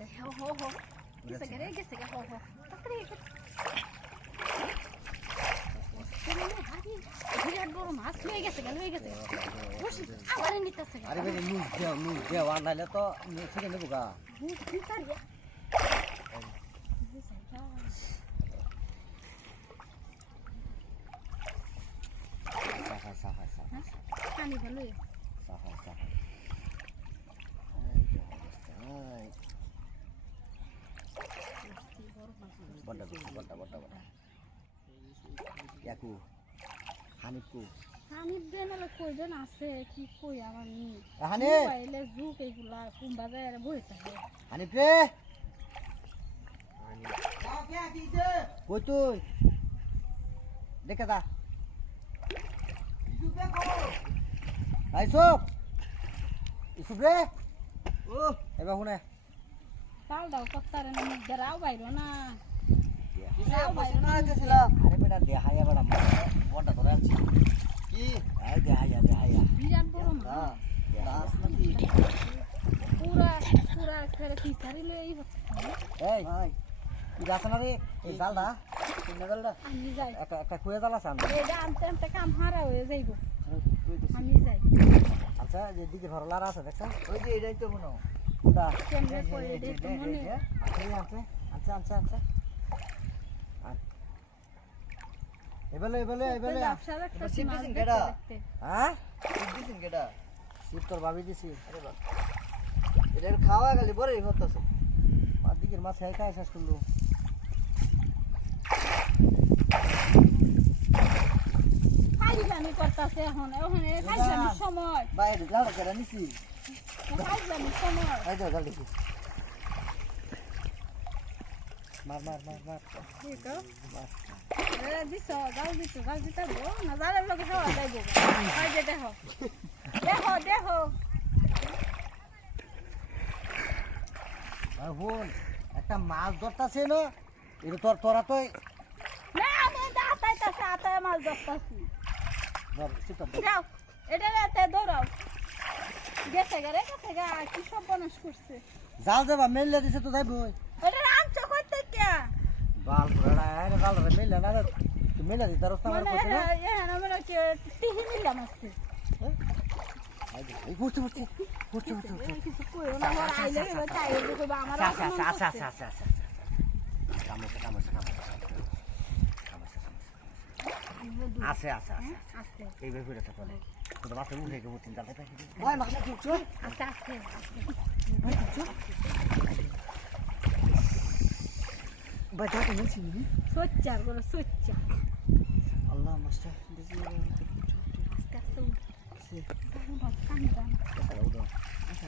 আছে হো হো হো গেছে গে হো হো তাড়াতাড়ি বিরাট বড় মাছ হয়ে গেছে বসি আবার নিতেছে আরে ভাই নুজ দেও আর নাইলে তো সেকেন্ড নেবো গা পানি ভালো ইয়াকু হানিফকু হানিফ দেন হলো কইবেন আছে কি কই আমার নি হানিফ মোবাইলে জুক এগুলা কোন বাজারে বই থাকে হানিফ রে কই তুই দেখে দা আইসব ইসুব রে ও এবার শুনে কাল দাও কত্তারে না মুখ ধরাও বাইরো না আরে বেটা দেহাইয়া বেটা বড়টা ধরে আনছি কি আরে দেহাইয়া বিরাট বড় মাছ পুরা করে কি সারিলে এই এই ভাই কি রাসনা রে এই জালটা কোন জালটা আমি যাই একটা কুয়া জাল আছে এটা আনতে কাম হারা হয়ে যাইবো আমি যাই আচ্ছা যে দিকে ভরলার আছে দেখছ ওই যে এটাই তো মনে হয় কোনটা কেমনে করে এটা তো মনে আচ্ছা এবেলে সিপিসিং কেডা হ্যাঁ সিপিসিং কেডা সিপ তোর ভাবি দিছি আরে বাবা এটার খাওয়া খালি বড়ই হতাছে আর দিকের মাছ খাই শেষ করলো খাইজানি করতেছে এখন খাইজানি সময় বাইরে লাড়া কেডা নিছি খাইজানি সময় এই দাও জলদি মার ঠিক আছে দিছ গাল দিতে গো না জালের লগে খাওয়া যাইব খাই দে দেখো আর বোন একটা মাছ ধরতাছে না এটা তোরা তো না আমি আতায় মাছ ধরতাছি যাও এটা রাতে দৌড়াও গেছে গা কি সব বনস করছে জাল দেবা মেললে দিছে তো যাইব এটা আনছো কইতে কে বাল পুরাটা আরে জাল রে মেললে না রে তুই মেললে দিতে রস্তা মার মানে করতে না মানে কি টিহি মিলাম আছে এই ঘুরতে কিছু কইও না আমার আইলে চাই দেখো আমার আচ্ছা আছে এই বেগুড়া তো চলে তো মাছ উঠে গেল চিন্তা করতে ভাই মাছ ঢুকছো আচ্ছা ভাই তা কেমন ছিল সোচ্চা বড় সোচ্চা আল্লাহ মাছটা দেখি আস্তে উঠ সে পানি দাও আচ্ছা